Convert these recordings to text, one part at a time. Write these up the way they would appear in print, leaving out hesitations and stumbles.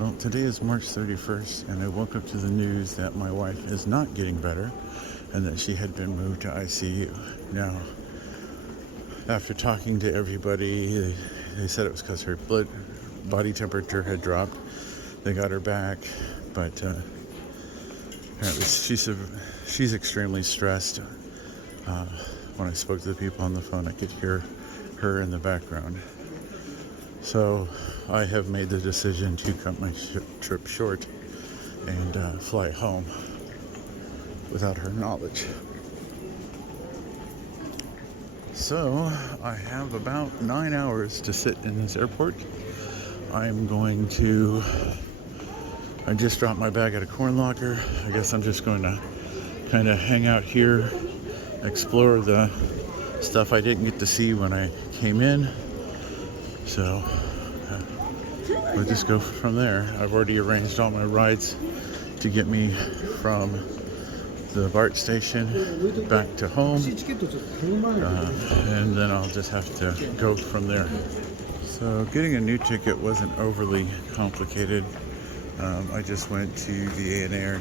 Well, today is March 31st, and I woke up to the news that my wife is not getting better and that she had been moved to ICU. Now, after talking to everybody, they said it was because her body temperature had dropped. They got her back, but apparently she's extremely stressed. When I spoke to the people on the phone, I could hear her in the background. So I have made the decision to cut my trip short and fly home without her knowledge. So I have about 9 hours to sit in this airport. I just dropped my bag at a corn locker. I guess I'm just going to kind of hang out here, explore the stuff I didn't get to see when I came in. So we'll just go from there. I've already arranged all my rides to get me from the BART station back to home, and then I'll just have to go from there. So getting a new ticket wasn't overly complicated. I just went to the ANA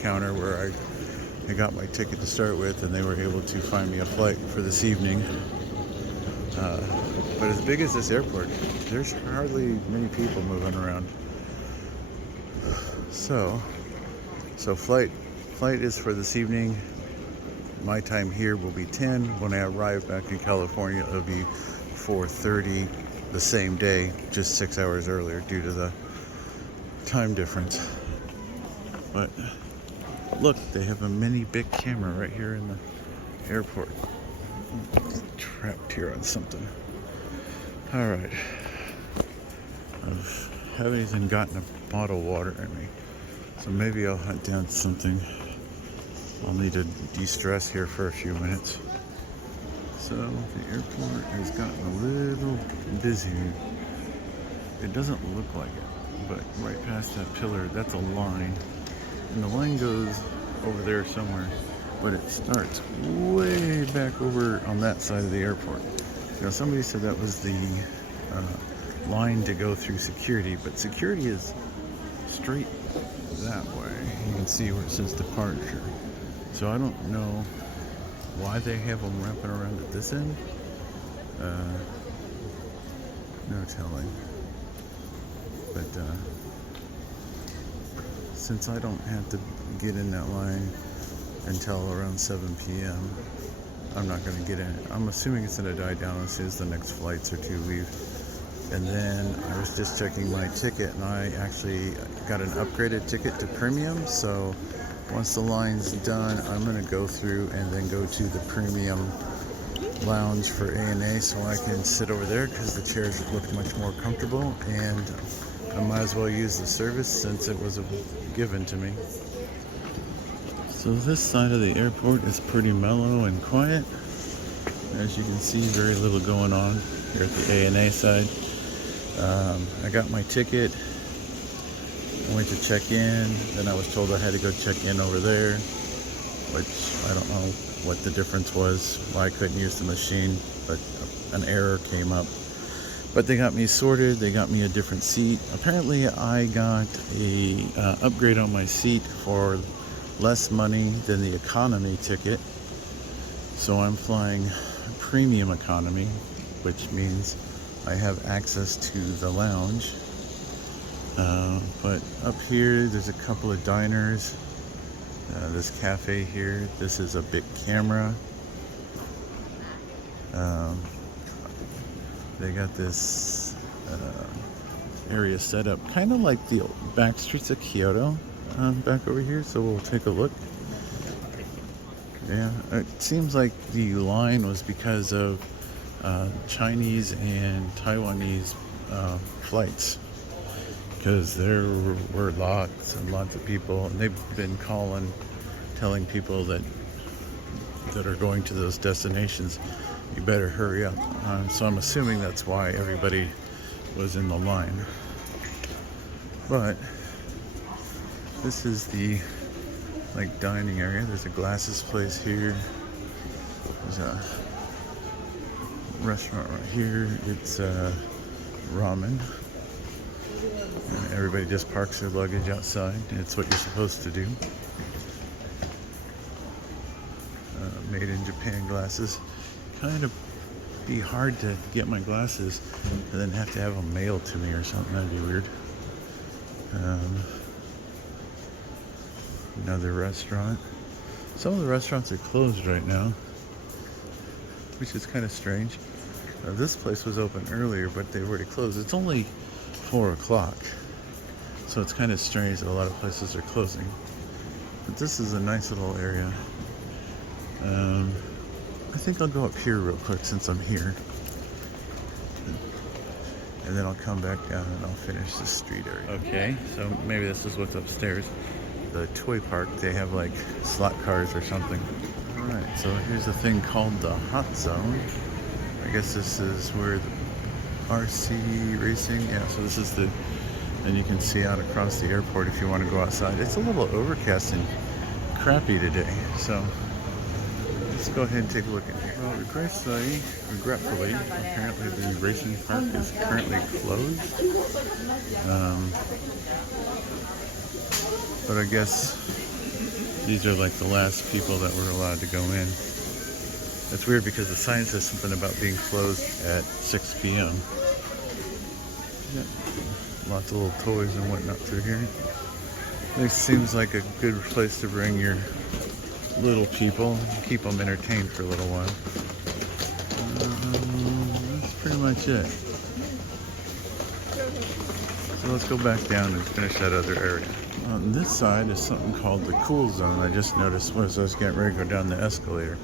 counter where I got my ticket to start with, and they were able to find me a flight for this evening. But as big as this airport, there's hardly many people moving around. So flight is for this evening. My time here will be 10. When I arrive back in California, it'll be 4:30 the same day, just 6 hours earlier due to the time difference. But look, they have a mini big camera right here in the airport. Trapped here on something. All right. I haven't even gotten a bottle of water in me, so maybe I'll hunt down something. I'll need to de-stress here for a few minutes. So the airport has gotten a little busy. It doesn't look like it, but right past that pillar, that's a line, and the line goes over there somewhere, but it starts way back over on that side of the airport. Somebody said that was the line to go through security, but security is straight that way. You can see where it says departure. So I don't know why they have them wrapping around at this end. No telling. But since I don't have to get in that line until around 7 p.m., I'm not going to get in it. I'm assuming it's going to die down as soon as the next flights or two leave. And then I was just checking my ticket, and I actually got an upgraded ticket to premium. So once the line's done, I'm going to go through and then go to the premium lounge for ANA so I can sit over there because the chairs look much more comfortable, and I might as well use the service since it was given to me. So this side of the airport is pretty mellow and quiet. As you can see, very little going on here at the ANA side. I got my ticket. I went to check in. Then I was told I had to go check in over there, which I don't know what the difference was, why I couldn't use the machine, but an error came up. But they got me sorted. They got me a different seat. Apparently, I got a upgrade on my seat for less money than the economy ticket. So I'm flying premium economy, which means I have access to the lounge. But up here, there's a couple of diners. This cafe here, this is a big camera. They got this area set up kind of like the back streets of Kyoto back over here, so we'll take a look. Yeah, it seems like the line was because of Chinese and Taiwanese flights, because there were lots and lots of people, and they've been telling people that are going to those destinations, you better hurry up. So I'm assuming that's why everybody was in the line. But this is the dining area. There's a glasses place here. There's a restaurant right here. It's ramen. Everybody just parks their luggage outside. It's what you're supposed to do. Made in Japan glasses. Kind of be hard to get my glasses and then have to have them mailed to me or something. That'd be weird. Another restaurant. Some of the restaurants are closed right now, which is kind of strange. This place was open earlier, but they already closed. It's only 4 o'clock, so it's kind of strange that a lot of places are closing. But this is a nice little area. I think I'll go up here real quick since I'm here. And then I'll come back down and I'll finish the street area. Okay, so maybe this is what's upstairs. The toy park, they have like slot cars or something. Alright, so here's a thing called the Hot Zone. I guess this is where the RC racing, yeah, so this is the, and you can see out across the airport if you want to go outside. It's a little overcast and crappy today, so let's go ahead and take a look in here. Well, regretfully, apparently the racing park is currently closed. But I guess these are like the last people that were allowed to go in. It's weird because the sign says something about being closed at 6 p.m. Yeah, lots of little toys and whatnot through here. This seems like a good place to bring your little people, keep them entertained for a little while. That's pretty much it. So let's go back down and finish that other area. On this side is something called the Cool Zone. I just noticed as I was getting ready to go down the escalator.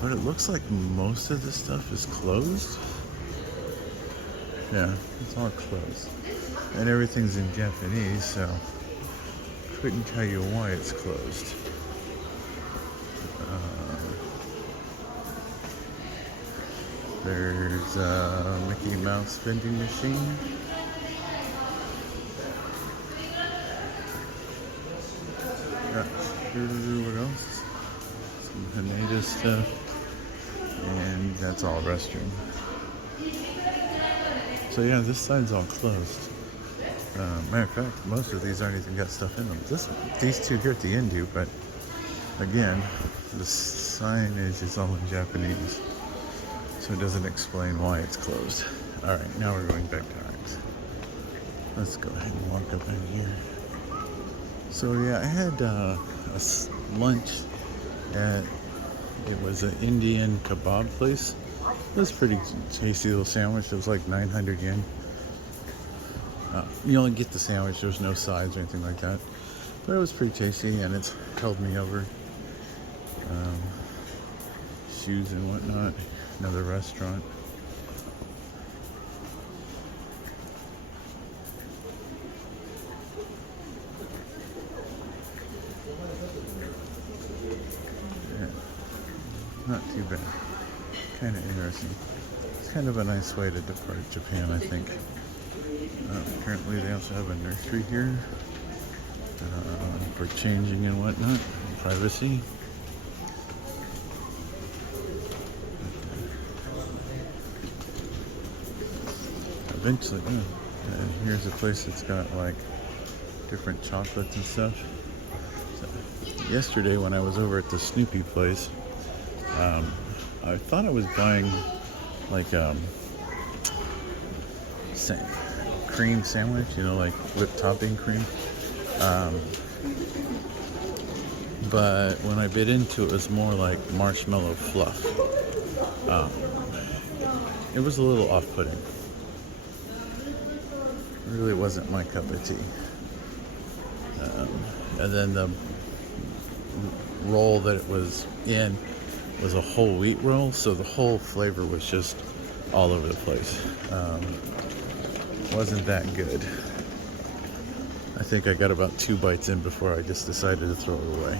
But it looks like most of this stuff is closed. Yeah, it's all closed. And everything's in Japanese, so couldn't tell you why it's closed. There's a Mickey Mouse vending machine. What else? Some Haneda stuff. And that's all restroom. So yeah, this side's all closed. Matter of fact, most of these aren't even got stuff in them. These two here at the end do, but again, the signage is all in Japanese. So it doesn't explain why it's closed. Alright, now we're going back to ours. Let's go ahead and walk up in here. So yeah, I had a lunch at, it was an Indian kebab place. It was a pretty tasty little sandwich. It was like 900 yen. You only get the sandwich, there's no sides or anything like that. But it was pretty tasty and it's held me over. Shoes and whatnot. Another restaurant. Yeah. Not too bad. Kind of interesting. It's kind of a nice way to depart Japan, I think. Apparently they also have a nursery here for changing and whatnot, privacy. Eventually, and here's a place that's got like different chocolates and stuff. So, yesterday when I was over at the Snoopy place, I thought I was buying like cream sandwich, you know, like whipped topping cream. But when I bit into it, it was more like marshmallow fluff. It was a little off-putting. It really wasn't my cup of tea. And then the roll that it was in was a whole wheat roll, so the whole flavor was just all over the place. Wasn't that good. I think I got about 2 bites in before I just decided to throw it away.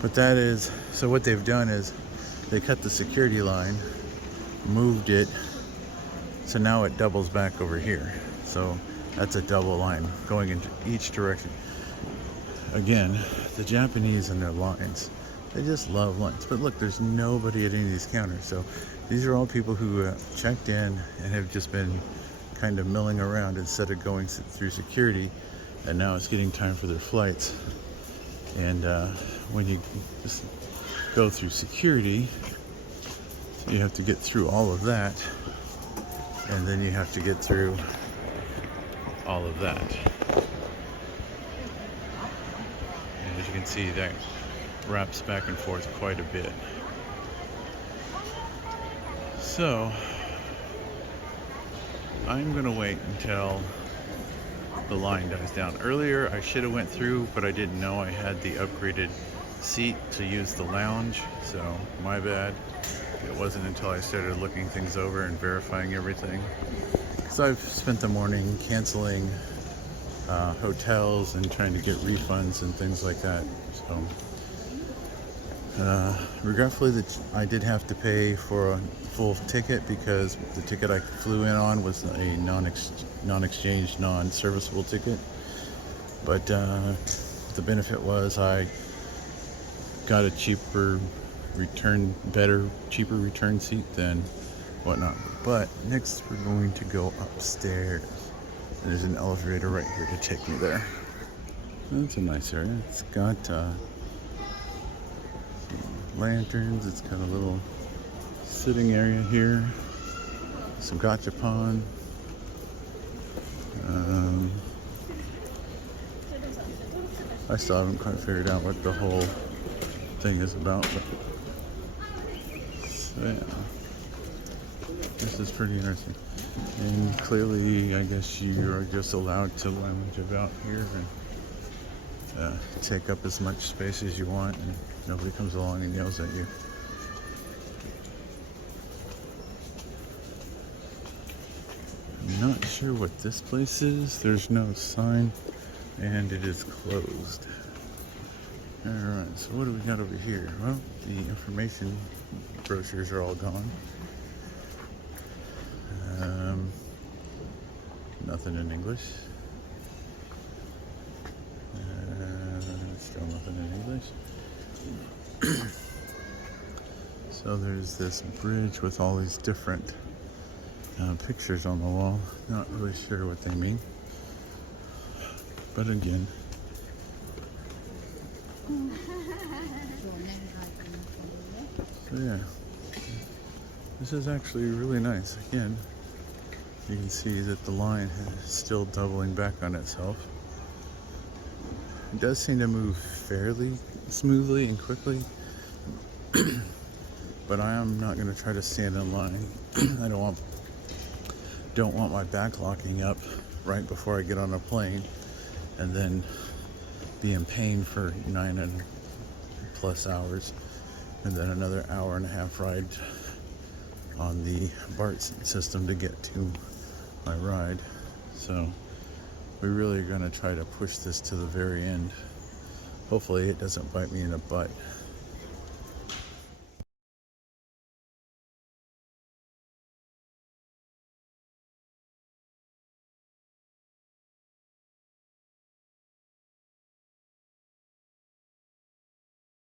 But that is, so what they've done is they cut the security line, moved it, so now it doubles back over here. So that's a double line going in each direction. Again, the Japanese and their lines, they just love lines. But look, there's nobody at any of these counters. So these are all people who checked in and have just been kind of milling around instead of going through security, and now it's getting time for their flights. And when you just go through security, you have to get through all of that, and then you have to get through all of that. And as you can see, that wraps back and forth quite a bit. So I'm gonna wait until the line dies down. Earlier I should have went through, but I didn't know I had the upgraded seat to use the lounge, so my bad. It wasn't until I started looking things over and verifying everything. So I've spent the morning canceling hotels and trying to get refunds and things like that. So regretfully, I did have to pay for a full ticket because the ticket I flew in on was a non-exchange, non-serviceable ticket. But the benefit was I got a cheaper return seat than whatnot. But next we're going to go upstairs. And there's an elevator right here to take me there. That's a nice area. It's got lanterns. It's got a little sitting area here. Some gachapon. I still haven't quite figured out what the whole thing is about, but so yeah, this is pretty interesting. And clearly, I guess you are just allowed to lounge about here and take up as much space as you want, and nobody comes along and yells at you. I'm not sure what this place is. There's no sign, and it is closed. Alright, so what do we got over here? Well, the information brochures are all gone. Nothing in English. Still nothing in English. So there's this bridge with all these different pictures on the wall. Not really sure what they mean. But again, so yeah, this is actually really nice. Again, you can see that the line is still doubling back on itself. It does seem to move fairly smoothly and quickly, but I am not going to try to stand in line. I don't want my back locking up right before I get on a plane and then be in pain for 9+ hours, and then another hour and a half ride on the BART system to get to my ride. So we really are going to try to push this to the very end. Hopefully it doesn't bite me in the butt.